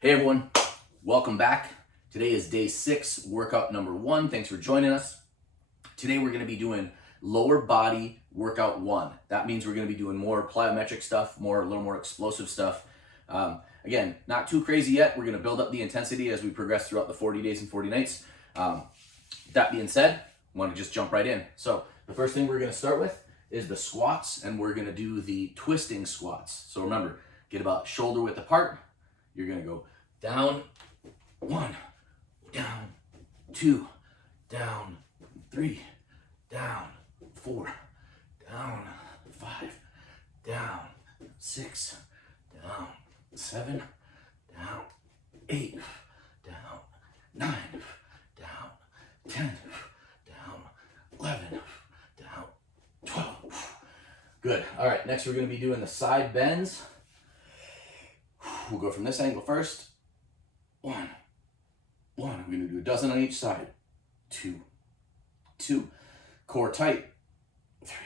Hey everyone, welcome back. Today is day 6, workout number 1. Thanks for joining us. Today we're going to be doing lower body workout 1. That means we're going to be doing more plyometric stuff, a little more explosive stuff. Again, not too crazy yet. We're going to build up the intensity as we progress throughout the 40 days and 40 nights. That being said, I want to just jump right in. So the first thing we're going to start with is the squats, and we're going to do the twisting squats. So remember, get about shoulder width apart. You're going to go down 1, down 2, down 3, down 4, down 5, down 6, down 7, down 8, down 9, down 10, down 11, down 12. Good. All right, next we're going to be doing the side bends. We'll go from this angle first. 1. We're going to do a dozen on each side. 2. Core tight. 3.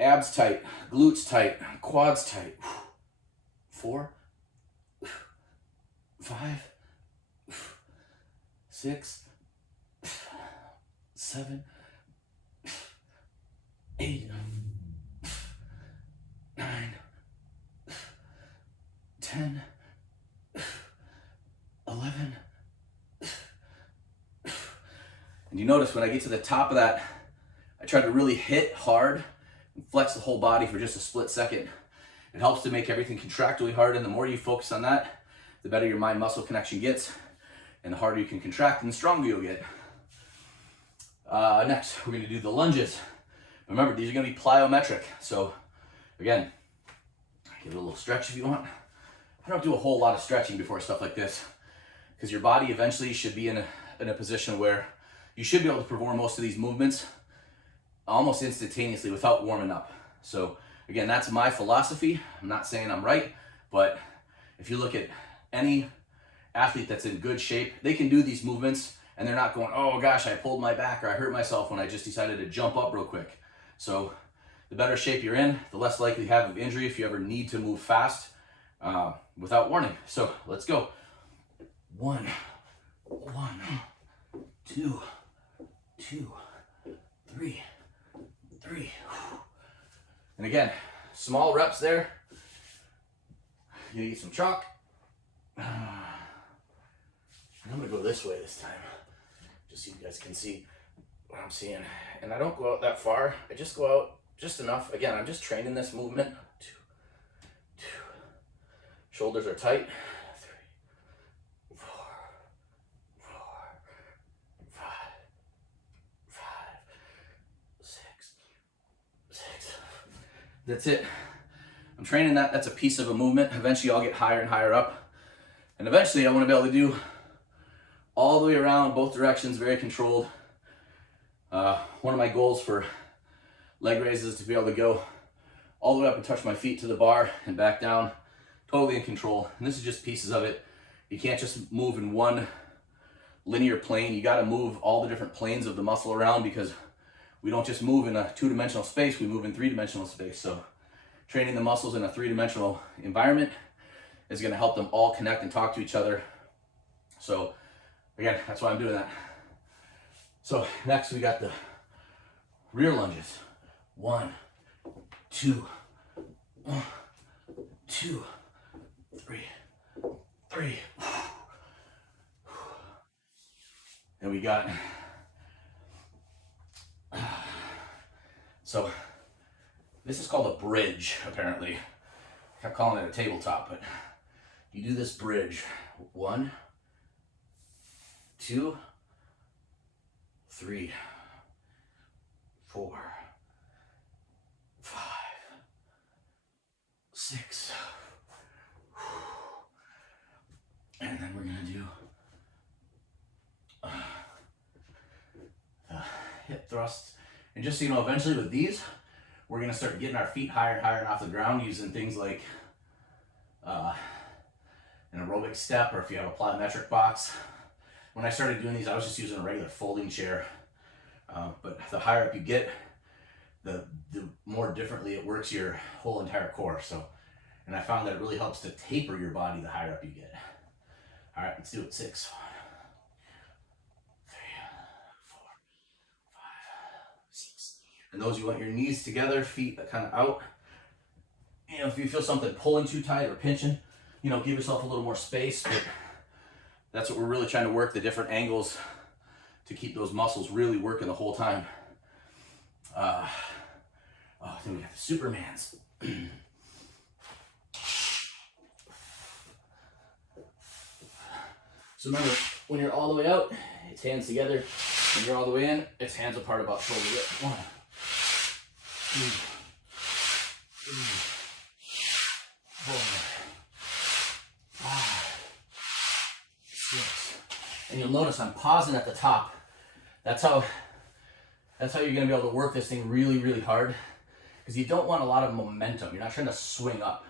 Abs tight. Glutes tight. Quads tight. 4. 5. 6. 7. 8. 9. 10, 11, and you notice when I get to the top of that, I try to really hit hard and flex the whole body for just a split second. It helps to make everything contract really hard, and the more you focus on that, the better your mind-muscle connection gets, and the harder you can contract, and the stronger you'll get. Next, we're going to do the lunges. Remember, these are going to be plyometric, so again, give it a little stretch if you want. I don't do a whole lot of stretching before stuff like this because your body eventually should be in a position where you should be able to perform most of these movements almost instantaneously without warming up. So again, that's my philosophy. I'm not saying I'm right, but if you look at any athlete that's in good shape, they can do these movements and they're not going, oh gosh, I pulled my back or I hurt myself when I just decided to jump up real quick. So the better shape you're in, the less likely you have of injury if you ever need to move fast without warning. So let's go. 1, 2, 3. And again, small reps there. You need some chalk. I'm gonna go this way this time, just so you guys can see what I'm seeing. And I don't go out that far. I just go out just enough. Again, I'm just training this movement. 2. Shoulders are tight. 3, 4, 5, 6. That's it. I'm training that. That's a piece of a movement. Eventually I'll get higher and higher up. And eventually I want to be able to do all the way around, both directions, very controlled. One of my goals for leg raises is to be able to go all the way up and touch my feet to the bar and back down, totally in control. And this is just pieces of it. You can't just move in one linear plane. You got to move all the different planes of the muscle around because we don't just move in a 2-dimensional space, we move in 3-dimensional space. So training the muscles in a 3-dimensional environment is going to help them all connect and talk to each other. So again, that's why I'm doing that. So next we got the rear lunges. 1, 2, 1, 2, 3. And we got, so this is called a bridge, apparently. I kept calling it a tabletop, but you do this bridge. 1, 2, 3, 4, 5, 6. And then we're gonna do the hip thrusts. And just so you know, eventually with these, we're gonna start getting our feet higher and higher and off the ground using things like an aerobic step, or if you have a plyometric box. When I started doing these, I was just using a regular folding chair. But the higher up you get, the more differently it works your whole entire core. So And I found that it really helps to taper your body the higher up you get. All right, let's do it. 6. 3, 4, 5, 6. And those, you want your knees together, feet kind of out. You know, if you feel something pulling too tight or pinching, you know, give yourself a little more space. But that's what we're really trying to work, the different angles to keep those muscles really working the whole time. Oh, then we got the Supermans. So remember, when you're all the way out, it's hands together. When you're all the way in, it's hands apart about shoulder width. 1, 2, 3, 4, 5, 6. And you'll notice I'm pausing at the top. That's how you're gonna be able to work this thing really, really hard, because you don't want a lot of momentum. You're not trying to swing up.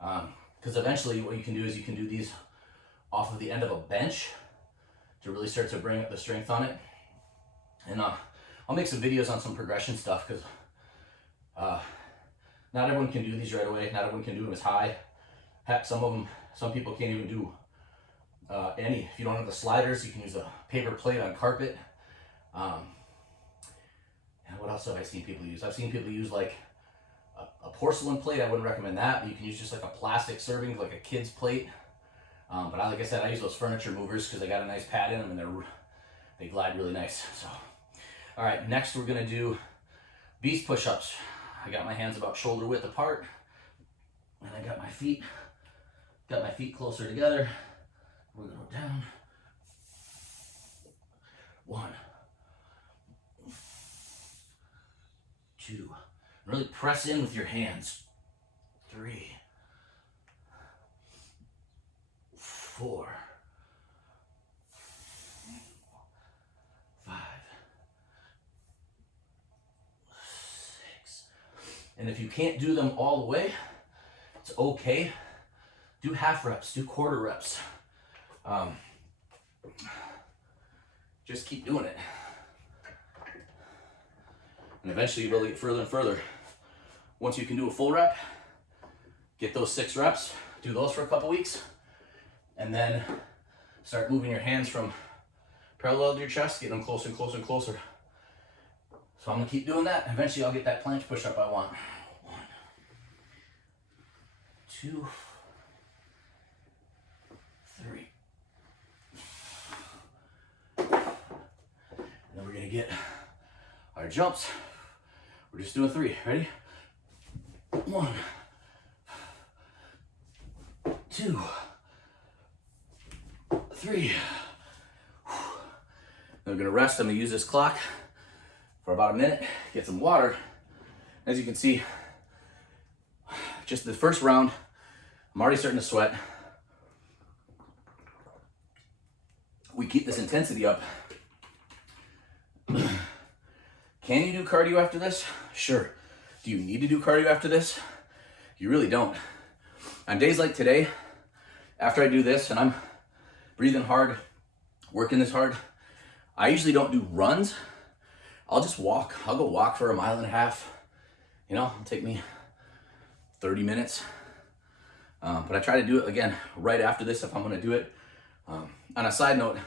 Because eventually what you can do is you can do these off of the end of a bench to really start to bring up the strength on it. And I'll make some videos on some progression stuff, because not everyone can do these right away. Not everyone can do them as high. Heck, some people can't even do any. If you don't have the sliders, you can use a paper plate on carpet. And what else have I seen people use? I've seen people use like a porcelain plate. I wouldn't recommend that, but you can use just like a plastic serving, like a kid's plate. But like I said, I use those furniture movers because they got a nice pad in them and they glide really nice. So, all right, next we're gonna do beast push-ups. I got my hands about shoulder width apart, and I got my feet closer together. We're gonna go down. 1, 2. Really press in with your hands. 3, 4, 5, 6. And if you can't do them all the way, it's okay. Do half reps, do quarter reps. Just keep doing it. And eventually you'll get further and further. Once you can do a full rep, get those 6 reps, do those for a couple weeks, and then start moving your hands from parallel to your chest, getting them closer and closer and closer. So I'm gonna keep doing that. Eventually I'll get that planche push-up I want. 1, 2, 3. And then we're gonna get our jumps. We're just doing 3. Ready? 1, 2, 3. Then we're gonna rest. I'm gonna use this clock for about a minute, get some water. As you can see, just the first round, I'm already starting to sweat. We keep this intensity up. Can you do cardio after this? Sure. Do you need to do cardio after this? You really don't. On days like today, after I do this and I'm breathing hard, working this hard, I usually don't do runs. I'll just walk. I'll go walk for 1.5 miles. You know, it'll take me 30 minutes. But I try to do it again right after this if I'm gonna do it. On a side note,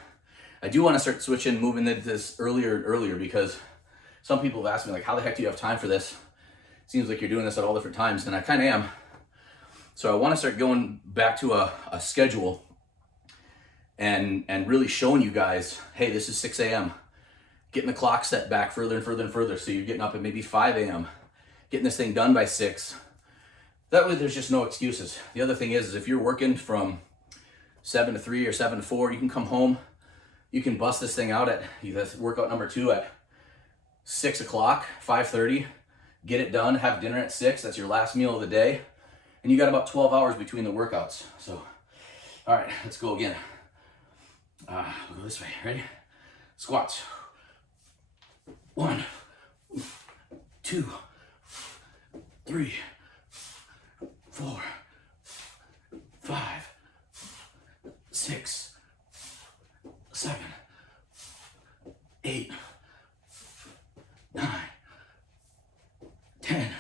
I do wanna start switching, moving into this earlier and earlier, because some people have asked me, like, how the heck do you have time for this? It seems like you're doing this at all different times, and I kind of am. So I want to start going back to a schedule and really showing you guys, hey, this is 6 a.m. Getting the clock set back further and further and further, so you're getting up at maybe 5 a.m. Getting this thing done by 6. That way there's just no excuses. The other thing is if you're working from 7 to 3 or 7 to 4, you can come home, you can bust this thing out at workout number 2 at 6 o'clock, 5:30, get it done, have dinner at 6, that's your last meal of the day, and you got about 12 hours between the workouts. So, all right, let's go again. We'll go this way, ready? Squats. 1, 2, 3, 4, 5, 6, 7, 8, 9, 10,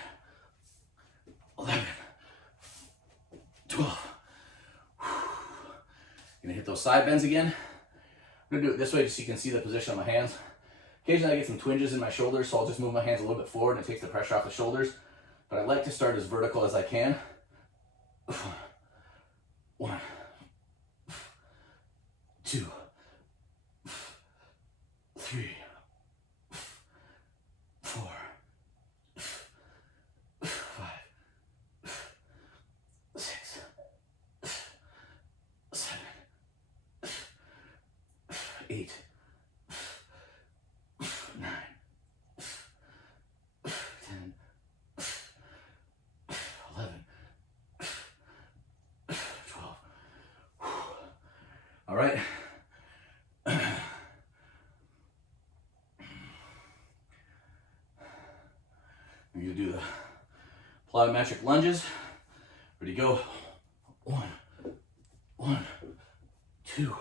11, 12. Gonna hit those side bends again. I'm gonna do it this way just so you can see the position of my hands. Occasionally I get some twinges in my shoulders, so I'll just move my hands a little bit forward and it takes the pressure off the shoulders. But I like to start as vertical as I can. 1, 2, 3, 4, 5, 6, 7, 8, 9, 10, 11, 12. All right. We're gonna do the plyometric lunges. Ready to go. 1, 1, 2, 2,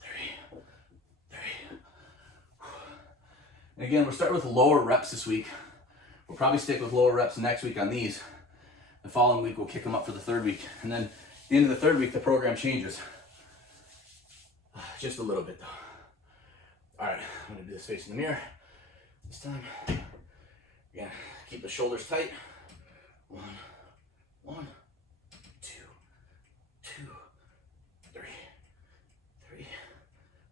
3, 3. And again, we're starting with lower reps this week. We'll probably stick with lower reps next week on these. The following week, we'll kick them up for the third week. And then at the end of the third week, the program changes. Just a little bit though. All right, I'm gonna do this facing the mirror this time. Again, keep the shoulders tight. 1, 1, 2, 2, 3, 3,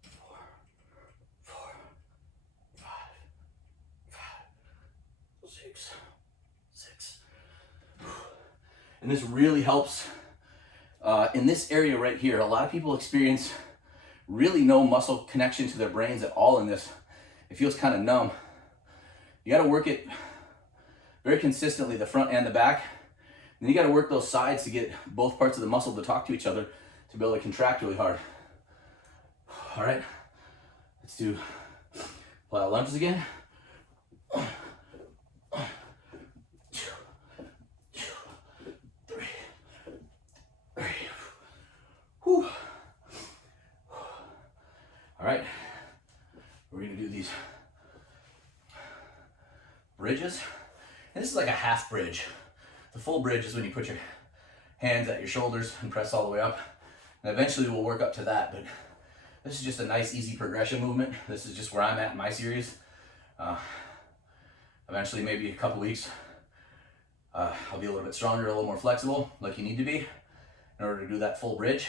4, 4, 5, 5, 6, 6. And this really helps in this area right here. A lot of people experience really no muscle connection to their brains at all in this. It feels kind of numb. You got to work it very consistently, the front and the back. And then you got to work those sides to get both parts of the muscle to talk to each other to be able to contract really hard. All right, let's do plyo lunges again. 1, 2, 3, 3. Whew. All right, we're gonna do these bridges. And this is like a half bridge. The full bridge is when you put your hands at your shoulders and press all the way up. And eventually we'll work up to that, but this is just a nice, easy progression movement. This is just where I'm at in my series. Eventually, maybe a couple weeks, I'll be a little bit stronger, a little more flexible, like you need to be in order to do that full bridge.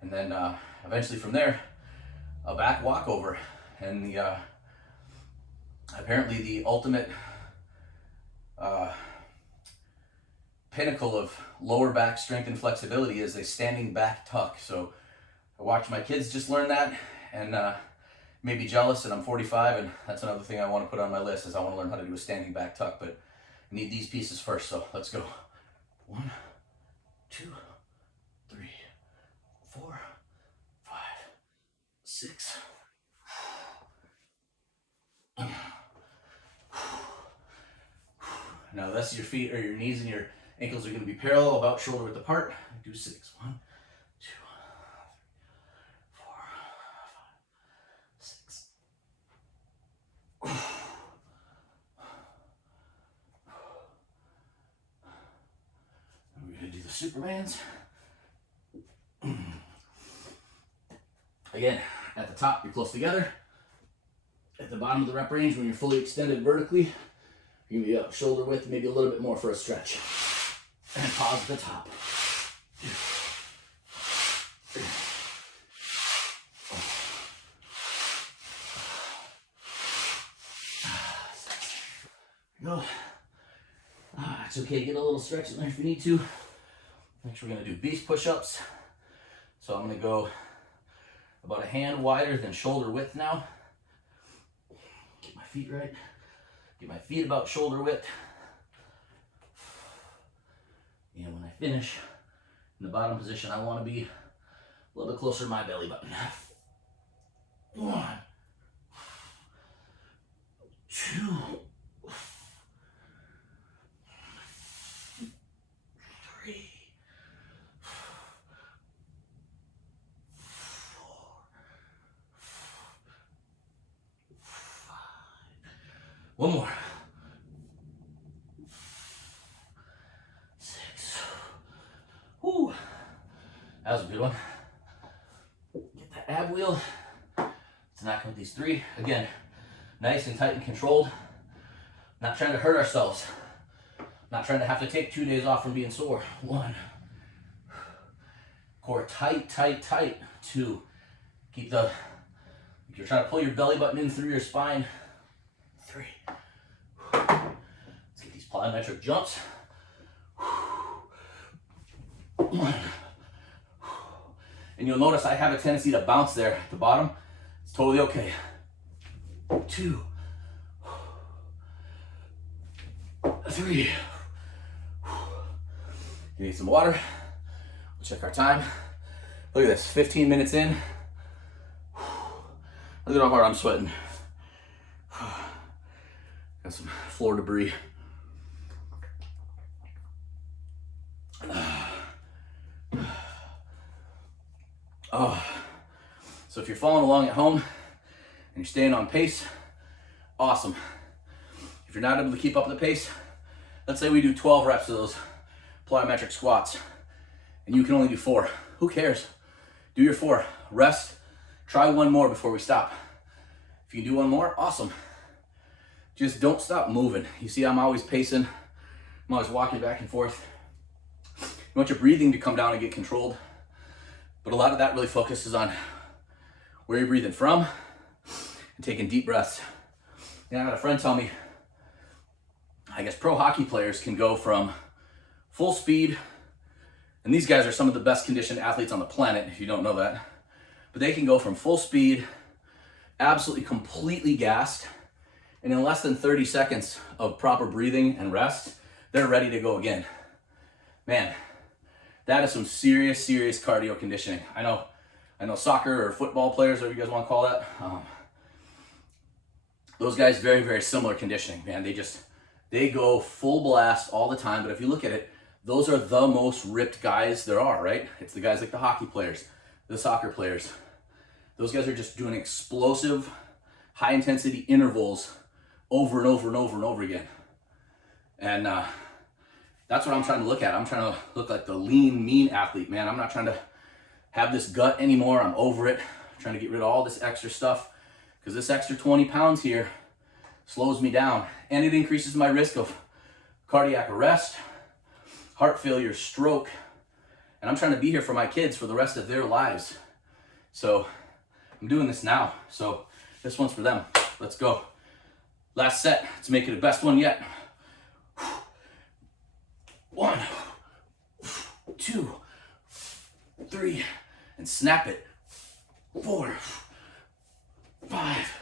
And then eventually from there, a back walkover. And the apparently the ultimate pinnacle of lower back strength and flexibility is a standing back tuck. So I watch my kids just learn that and maybe jealous, and I'm 45, and that's another thing I want to put on my list is I want to learn how to do a standing back tuck, but I need these pieces first. So let's go. 1, 2, 3, 4, 5, 6. Now that's your feet or your knees and your ankles are going to be parallel, about shoulder width apart. Do 6. 1, 2, 3, 4, 5, 6. And we're going to do the Supermans. Again, at the top, you're close together. At the bottom of the rep range, when you're fully extended vertically, you're gonna be up shoulder width, maybe a little bit more for a stretch. And pause at the top. Go. It's okay, get a little stretch in there if you need to. Next, we're gonna do beast push-ups. So I'm gonna go about a hand wider than shoulder width now. Get my feet right. Get my feet about shoulder width. And when I finish in the bottom position, I want to be a little bit closer to my belly button. 1, 2, 3, 4, 5. One more. 6. That was a good one. Get that ab wheel. Let's knock out these 3. Again, nice and tight and controlled. Not trying to hurt ourselves. Not trying to have to take 2 days off from being sore. 1. Core tight, tight, tight. 2. Keep the, if you're trying to pull your belly button in through your spine. 3. Let's get these plyometric jumps. 1. And you'll notice I have a tendency to bounce there at the bottom. It's totally okay. 2. 3. You need some water. We'll check our time. Look at this, 15 minutes in. Look at how hard I'm sweating. Got some floor debris. Oh. So if you're following along at home and you're staying on pace, awesome. If you're not able to keep up the pace, let's say we do 12 reps of those plyometric squats and you can only do 4. Who cares? Do your 4. Rest. Try 1 more before we stop. If you can do 1 more, awesome. Just don't stop moving. You see, I'm always pacing. I'm always walking back and forth. You want your breathing to come down and get controlled. But a lot of that really focuses on where you're breathing from and taking deep breaths. I had a friend tell me, I guess pro hockey players can go from full speed, and these guys are some of the best conditioned athletes on the planet, if you don't know that, but they can go from full speed, absolutely completely gassed, and in less than 30 seconds of proper breathing and rest, they're ready to go again. Man, that is some serious, serious cardio conditioning. I know soccer or football players, whatever you guys want to call that, those guys, very, very similar conditioning, man. They go full blast all the time, but if you look at it, those are the most ripped guys there are, right? It's the guys like the hockey players, the soccer players. Those guys are just doing explosive, high intensity intervals over and over and over and over again. And that's what I'm trying to look at. I'm trying to look like the lean, mean athlete, man. I'm not trying to have this gut anymore. I'm over it. I'm trying to get rid of all this extra stuff because this extra 20 pounds here slows me down and it increases my risk of cardiac arrest, heart failure, stroke, and I'm trying to be here for my kids for the rest of their lives. So I'm doing this now. So this one's for them. Let's go. Last set. Let's make it the best one yet. 1, 2, 3, and snap it. 4, 5,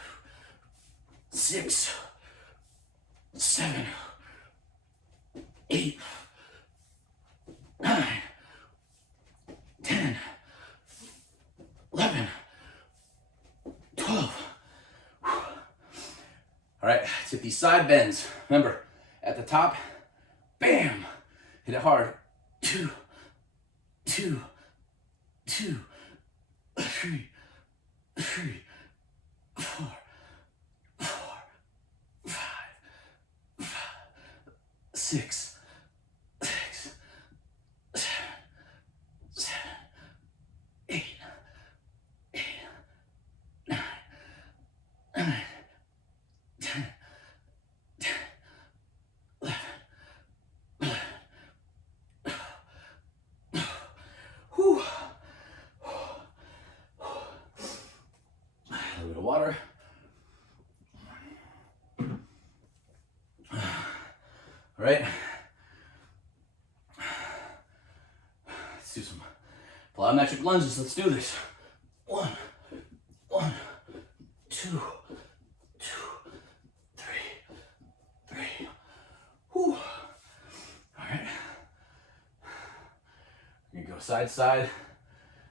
6, 7, 8, 9, 10, 11, 12. All right, let's hit these side bends. Remember, at the top, bam, hit it hard. 2, 2, 2, 3, 3, 4, 4, 5, 5, 6, 6, 7, 7, 8, 8, 9, 9, 10, 10, 11, 11. Whew. A little bit of water. All right. Let's do some plyometric lunges. Let's do this. 1, 1, 2, 2, 3, 3. Whew. All right. You're gonna go side to side,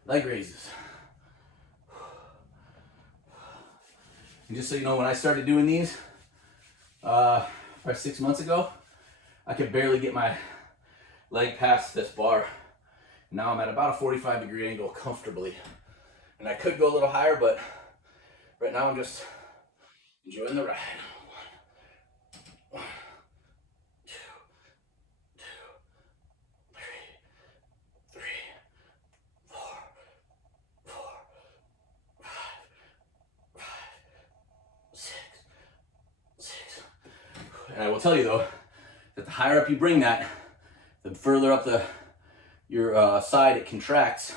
leg raises. And just so you know, when I started doing these, probably 6 months ago, I could barely get my leg past this bar. Now I'm at about a 45-degree angle comfortably. And I could go a little higher, but right now I'm just enjoying the ride. 1, 2, 2, 3, 3, 4, I will tell you though, that the higher up you bring that, the further up your side it contracts.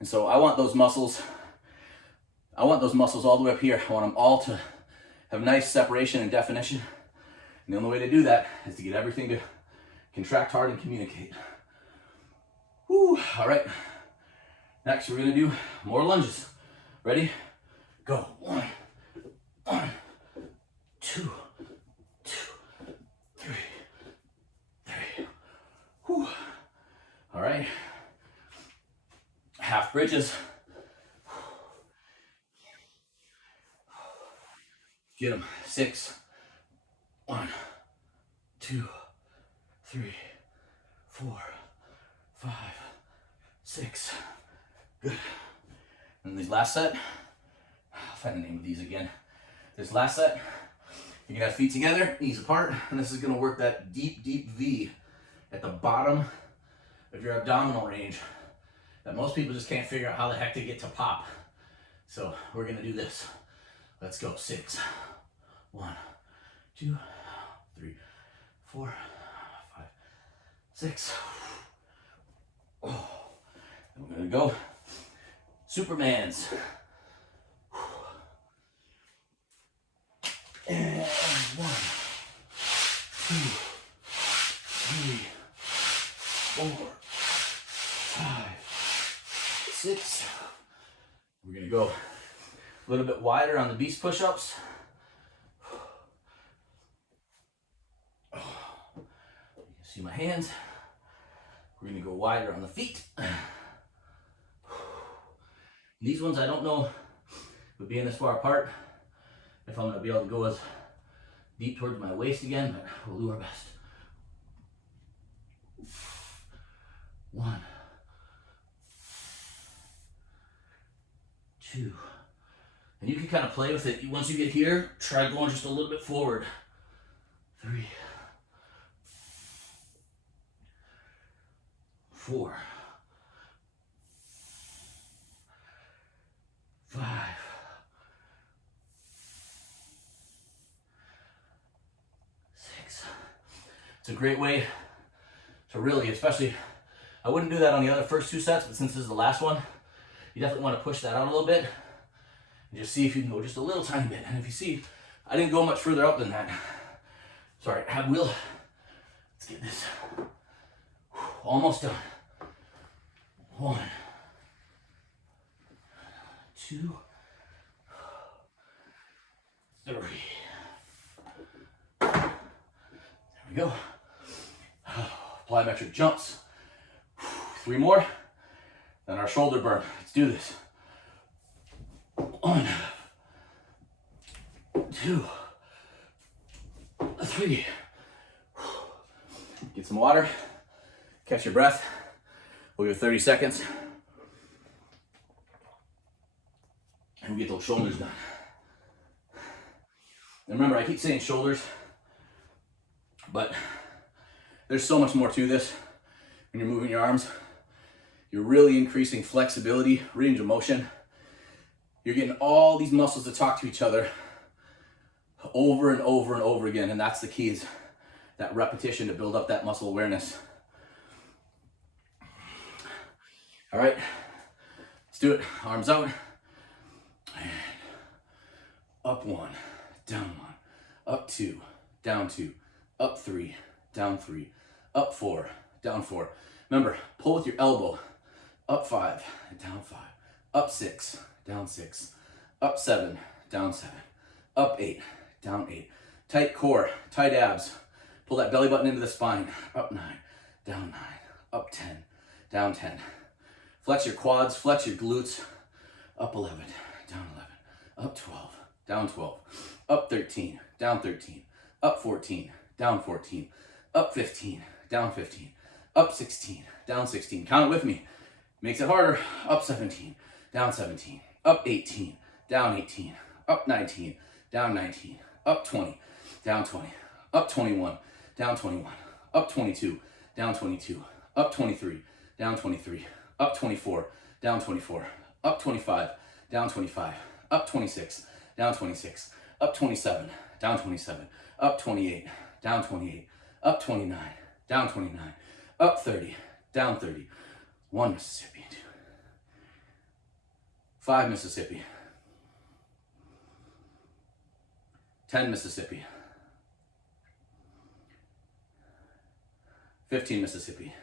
And so I want those muscles all the way up here. I want them all to have nice separation and definition. And the only way to do that is to get everything to contract hard and communicate. Whew. All right. Next, we're gonna do more lunges. Ready? Go. 1, 2, 3. Whew. All right. Half bridges. Get them. 6. 1, 2, 3, 4, 5, 6. Good. And this last set, I'll find the name of these again. This last set, you're gonna have feet together, knees apart, and this is gonna work that deep, deep V at the bottom of your abdominal range that most people just can't figure out how the heck to get to pop. So we're gonna do this. Let's go. 6. 1, 2, 3, 4, 5, 6. Oh. And we're gonna go Supermans. And 1, 2, 3, 4, 5, 6. We're gonna go a little bit wider on the beast push-ups. You can see my hands. We're gonna go wider on the feet. These ones, I don't know, with being this far apart, if I'm gonna be able to go as deep towards my waist again, but we'll do our best. 1, 2, and you can kind of play with it. Once you get here, try going just a little bit forward. 3, 4, 5, 6. It's a great way to really, especially, I wouldn't do that on the other first 2 sets, but since this is the last one, you definitely want to push that out a little bit and just see if you can go just a little tiny bit. And if you see, I didn't go much further up than that. Sorry, ab wheel. Let's get this. Almost done. 1, 2, 3. There we go. Plyometric jumps. 3 more. Then our shoulder burn. Let's do this. 1, 2, 3. Get some water. Catch your breath. We'll give 30 seconds. And we get those shoulders done. And remember, I keep saying shoulders, but there's so much more to this. When you're moving your arms, you're really increasing flexibility, range of motion. You're getting all these muscles to talk to each other over and over and over again. And that's the key, is that repetition to build up that muscle awareness. All right, let's do it. Arms out. And up 1, down 1, up 2, down 2, up 3, down 3, up 4, down 4. Remember, pull with your elbow. Up 5, down 5, up 6, down 6, up 7, down 7, up 8, down 8. Tight core, tight abs. Pull that belly button into the spine. Up 9, down 9, up 10, down 10. Flex your quads, flex your glutes. Up 11, down 11, up 12, down 12, up 13, down 13, up 14, down 14, up 15, down 15, up 16, down 16. Count it with me. Makes it harder. Up 17, down 17, up 18, down 18, up 19, down 19, up 20, down 20, up 21, down 21, up 22, down 22, up 23, down 23, up 24, down 24, up 25, down 25, up 26, down 26, up 27, down 27, up 28, down 28, up 29, down 29, up 30, down 30, 1 Mississippi, 2, 5 Mississippi, 10 Mississippi, 15 Mississippi,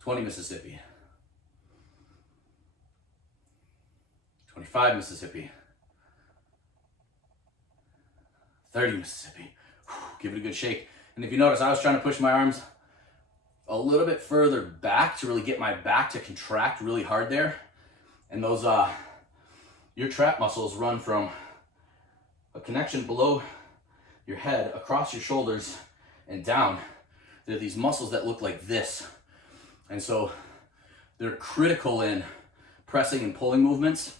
20 Mississippi, 25 Mississippi, 30 Mississippi. Give it a good shake. And if you notice, I was trying to push my arms a little bit further back to really get my back to contract really hard there. And those, your trap muscles run from a connection below your head, across your shoulders, and down. They're these muscles that look like this. And so they're critical in pressing and pulling movements.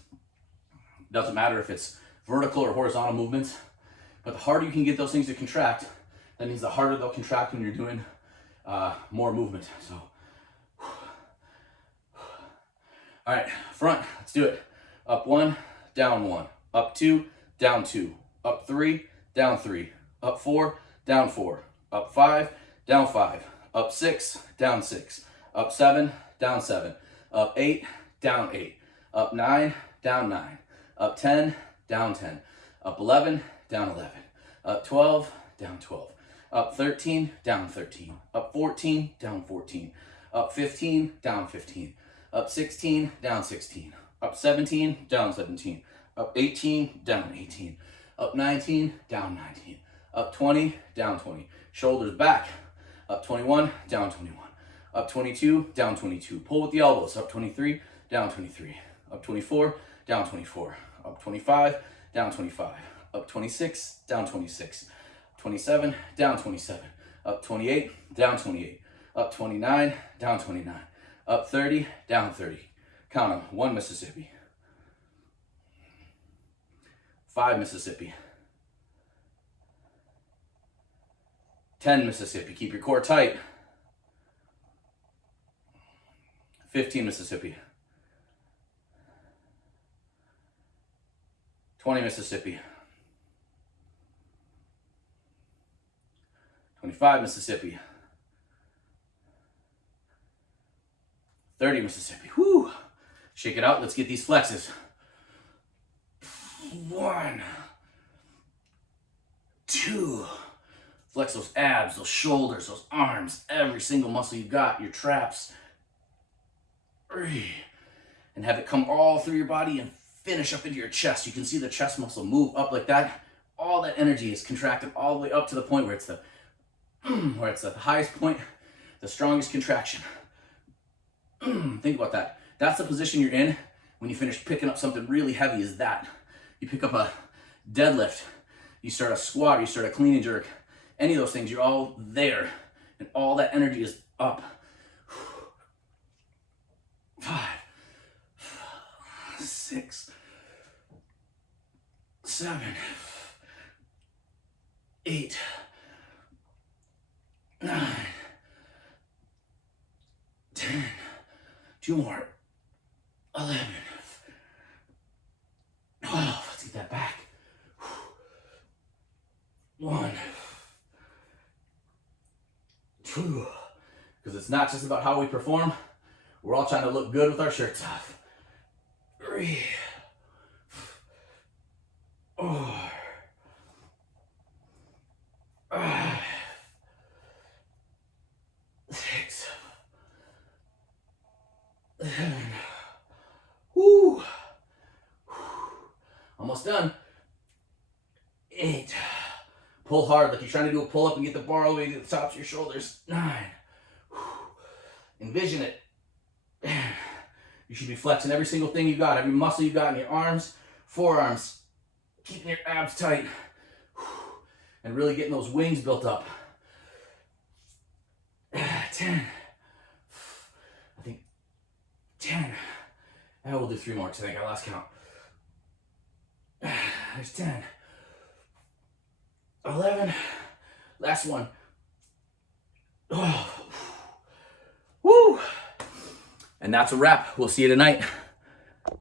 Doesn't matter if it's vertical or horizontal movements, but the harder you can get those things to contract, that means the harder they'll contract when you're doing more movement. So, all right, front, let's do it. Up 1, down 1, up 2, down 2, up 3, down 3, up 4, down 4, up 5, down 5, up 6, down 6, up 7, down 7, up 8, down 8, up 9, down 9, up 10, down 10, up 11, down 11, up 12, down 12, up 13, down 13, up 14, down 14, up 15, down 15, up 16, down 16, up 17, down 17, up 18, down 18, up 19, down 19, up 20, down 20, shoulders back, up 21, down 21, up 22, down 22, pull with the elbows, up 23, down 23, up 24, down 24, up 25, down 25, up 26, down 26, 27, down 27, up 28, down 28, up 29, down 29, up 30, down 30. Count them. 1 Mississippi, 5 Mississippi, 10 Mississippi. Keep your core tight. 15 Mississippi, 20 Mississippi, 25 Mississippi, 30 Mississippi. Whoo! Shake it out. Let's get these flexes. 1, 2. Flex those abs, those shoulders, those arms, every single muscle you got, your traps. 3. And have it come all through your body and finish up into your chest. You can see the chest muscle move up like that. All that energy is contracted all the way up to the point where it's the highest point, the strongest contraction. Think about that. That's the position you're in when you finish picking up something really heavy. Is that you pick up a deadlift, you start a squat, you start a clean and jerk, any of those things, you're all there and all that energy is up. 5, 6, 7, 8, 9, 10, 2 more, 11, 12, let's get that back. 1, 2, because it's not just about how we perform, we're all trying to look good with our shirts off. 3, 4, 5, 6, 7. Woo! Almost done. 8. Pull hard like you're trying to do a pull-up and get the bar all the way to the tops of your shoulders. 9. Envision it. You should be flexing every single thing you got, every muscle you got in your arms, forearms, keeping your abs tight, and really getting those wings built up. 10. I think 10. And we'll do 3 more because I think I lost count. There's 10. 11. Last one. Oh. Woo! And that's a wrap. We'll see you tonight.